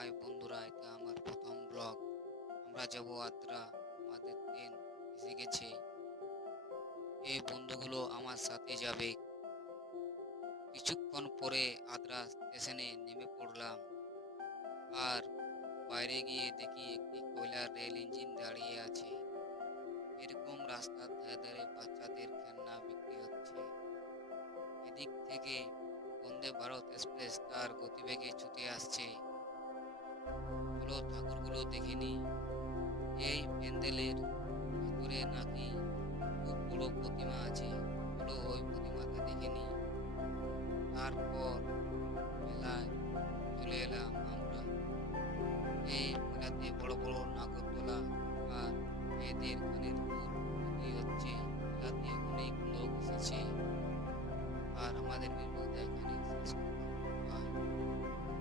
High বন্ধুরা, এটা আমার প্রথম ব্লগ। আমরা যাব আদ্রা। আমাদের ট্রেন এসে গেছে। এই বন্ধুগুলো আমার সাথে যাবে। কিছুক্ষণ পরে আদ্রা স্টেশনে নেমে পড়লাম। আর বাইরে গিয়ে দেখি একটি কয়লার রেল ইঞ্জিন দাঁড়িয়ে আছে। এরকম রাস্তার ধারে ধারে বাচ্চাদের খেলনা বিক্রি হচ্ছে। এদিক থেকে বন্দে ভারত এক্সপ্রেস তার গতিবেগে ছুটে আসছে। চলো ঠাকুরগুলো দেখে নি। এই প্যান্ডেলের ভিতরে নাকি খুব বড় প্রতিমা আছে। চলো ওই প্রতিমাকে দেখে নি। তারপর মেলায়